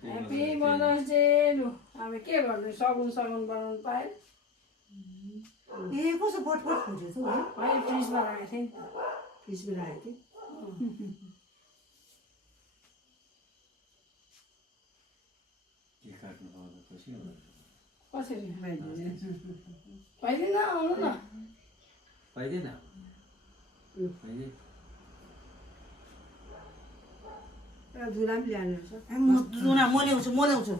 happy mothers day लु अब के गर्नु सगुन बनाउनु पायो ए कसो पटपट खोज्यो त है फ्रिजमा राखेको थिएँ नि त फ्रिजमा राखेको थिएँ कसरी पाइँदैन आउनु न पाइँदैन दुना पनि ल्याउनु दुना म ल्याउँछु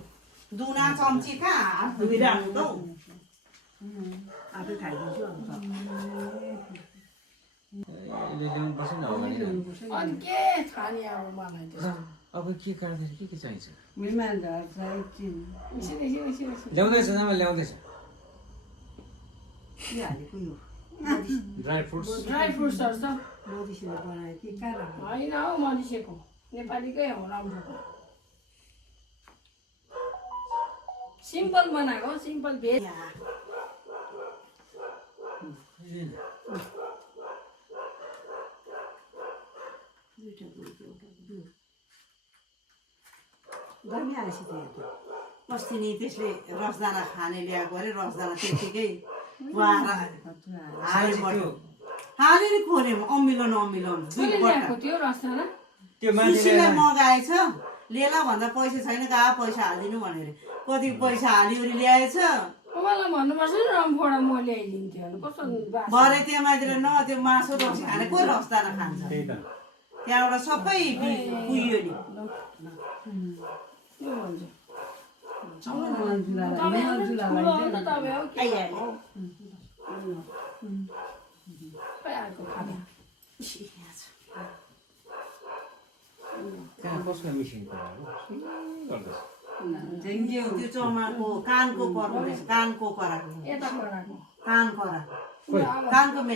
दुना चम्ची कहाँ हात धोइरहनु त आफै खाइदिन्छु अनि के खाने अब मलाई अब के गर्दाखेरि के चाहिन्छ मेहमान एकछिन ल्याउँदैछ जामा ल्याउँदैछ के हालेको यो ड्राई फ्रुट्सहरू छ मधिसेर बनायो कि कहाँ राख्नु होइन हौ मधिसेको नेपालीकै हो राम्रोको सिम्पल बनाएको सिम्पल भेज गर्मी आएछ त अस्ति नि त्यसले रसदाना खाने ल्याएको अरे रसदाना त्यतिकै हालेर खोल्यौँ अमिलो नअमिलो त्यो रसदाना सुशीलाई मगाएछ लिएला भन्दा पैसा छैन कहाँ पैसा हालिदिनु भनेर कति पैसा हालिवरी ल्याएछ मलाई भन्नुपर्छ नि रमफोडा म ल्याइदिन्थ्यो कस्तो भरे त्यहाँतिर न त्यो मासु रस खाने कोही रसदाना खान्छ त्यहाँबाट सबै कुहियो नि त्यो चमाको कानको पर्नु रहेछ कानको कराको कान करा कानको